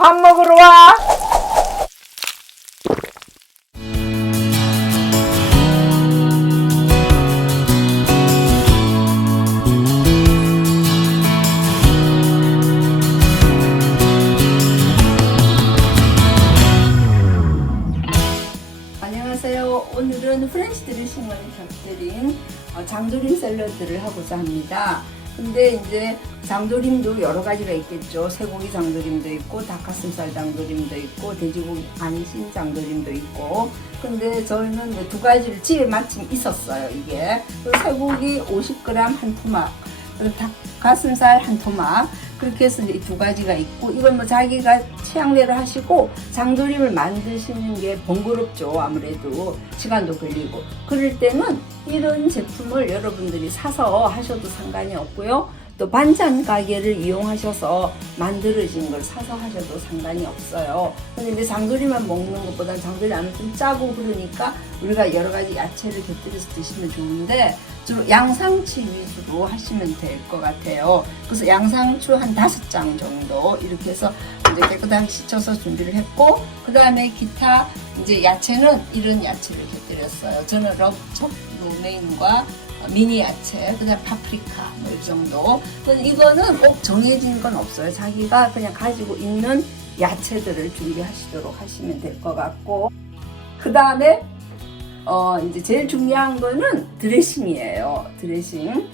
밥 먹으러 와. 안녕하세요. 오늘은 프렌치 드레싱을 곁들인 장조림 샐러드를 하고자 합니다. 근데 이제 장조림도 여러 가지가 있겠죠. 쇠고기 장조림도 있고, 닭가슴살 장조림도 있고, 돼지고기 안심 장조림도 있고. 근데 저희는 이제 두 가지를 집에 마침 있었어요. 이게 쇠고기 50g 한 토막, 그리고 닭가슴살 한 토막. 그렇게 해서 이제 두 가지가 있고, 이건 뭐 자기가 취향대로 하시고, 장조림을 만드시는 게 번거롭죠. 아무래도 시간도 걸리고. 그럴 때는 이런 제품을 여러분들이 사서 하셔도 상관이 없고요. 또 반찬 가게를 이용하셔서 만들어진 걸 사서 하셔도 상관이 없어요. 근데 이제 장조림만 먹는 것보다 장조림 안은 좀 짜고 그러니까 우리가 여러 가지 야채를 곁들여서 드시면 좋은데, 주로 양상추 위주로 하시면 될 것 같아요. 그래서 양상추 한 5장 정도 이렇게 해서 이제 깨끗하게 씻어서 준비를 했고, 그 다음에 기타 이제 야채는 이런 야채를 곁들였어요. 저는 럽첩 로메인과 미니 야채, 그 다음 파프리카 뭐 이 정도. 이거는 꼭 정해진 건 없어요. 자기가 그냥 가지고 있는 야채들을 준비하시도록 하시면 될 것 같고, 그 다음에 이제 제일 중요한 거는 드레싱이에요. 드레싱.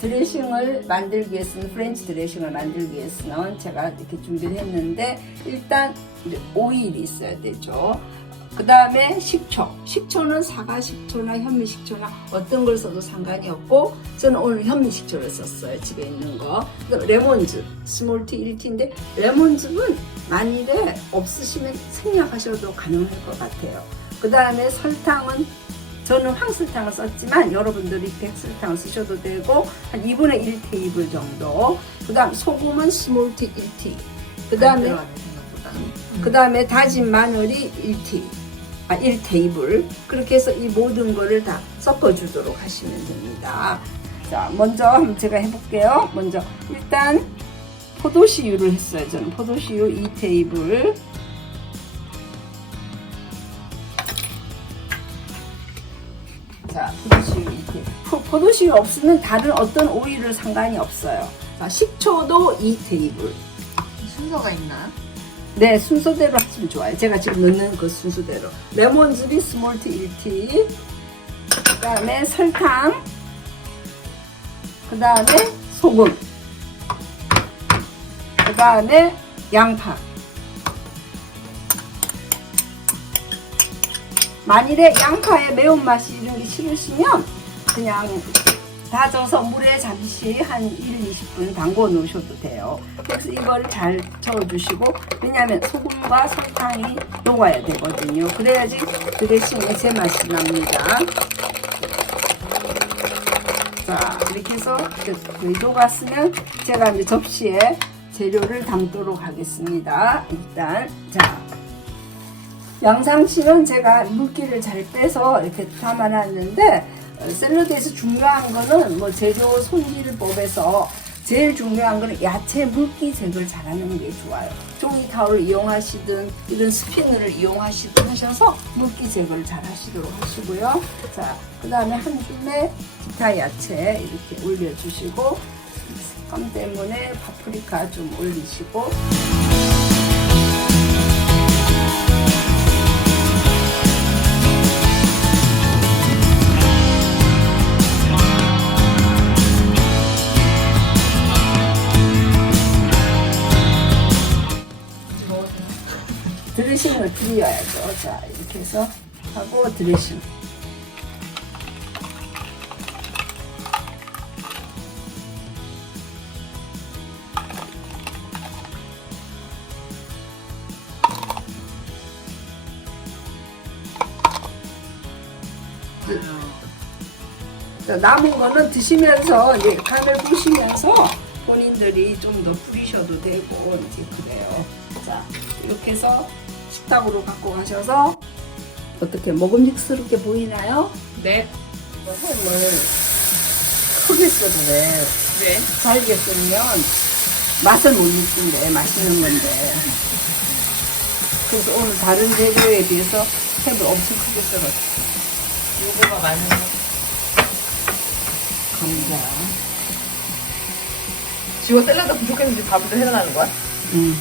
드레싱을 만들기 위해서는, 프렌치 드레싱을 만들기 위해서는 제가 이렇게 준비를 했는데, 일단 이제 오일이 있어야 되죠. 그 다음에 식초. 식초는 사과 식초나 현미 식초나 어떤 걸 써도 상관이 없고, 저는 오늘 현미 식초를 썼어요. 집에 있는 거. 레몬즙. 스몰티 1티인데, 레몬즙은 만일에 없으시면 생략하셔도 가능할 것 같아요. 그 다음에 설탕은 저는 황설탕을 썼지만 여러분들이 백설탕을 쓰셔도 되고, 한 2분의 1 테이블 정도. 그 다음 소금은 스몰티 1티. 그 다음에 다진 마늘이 1 테이블. 그렇게 해서 이 모든 거를 다 섞어주도록 하시면 됩니다. 자, 먼저 한번 제가 해볼게요. 먼저 일단 포도씨유를 했어요. 저는 포도씨유 2 테이블. 자, 포도씨유 2테이블. 포도씨유 없으면 다른 어떤 오일을 상관이 없어요. 자, 식초도 2 테이블. 순서가 있나? 네, 순서대로 하시면 좋아요. 제가 지금 넣는 그 순서대로. 레몬즙이 스몰티 1티. 그 다음에 설탕. 그 다음에 소금. 그 다음에 양파. 만일에 양파의 매운맛이 이런 게 싫으시면 그냥 다져서 물에 잠시 한 1-20분 담궈 놓으셔도 돼요. 그래서 이걸 잘 저어주시고, 왜냐하면 소금과 설탕이 녹아야 되거든요. 그래야지 드레싱의 제맛이 납니다. 자, 이렇게 해서 거의 녹았으면 제가 이제 접시에 재료를 담도록 하겠습니다. 일단, 자, 양상추는 제가 물기를 잘 빼서 이렇게 담아놨는데, 샐러드에서 중요한 거는 뭐 재료 손질법에서 제일 중요한 거는 야채 물기 제거를 잘하는 게 좋아요. 종이 타올을 이용하시든 이런 스피너를 이용하시든 하셔서 물기 제거를 잘 하시도록 하시고요. 자, 그 다음에 한 줌의 기타 야채 이렇게 올려주시고, 색감 때문에 파프리카 좀 올리시고, 드레싱을 드려야죠. 자, 이렇게 해서 하고 드레싱. 자, 남은 거는 드시면서 이제 간을 보시면서 본인들이 좀 더 뿌리셔도 되고 이제 그래요. 자, 이렇게 해서 식탁으로 갖고 가셔서 어떻게 먹음직스럽게 보이나요? 네. 햄을 크게 써도 돼. 네. 잘게 쓰면 맛을 못 느낀대. 맛있는 건데. 그래서 오늘 다른 재료에 비해서 햄을 엄청 크게 썰었어. 요거가 많은 감자. 지워 샐러드 부족했는지 밥을 해달라는 거야? 응.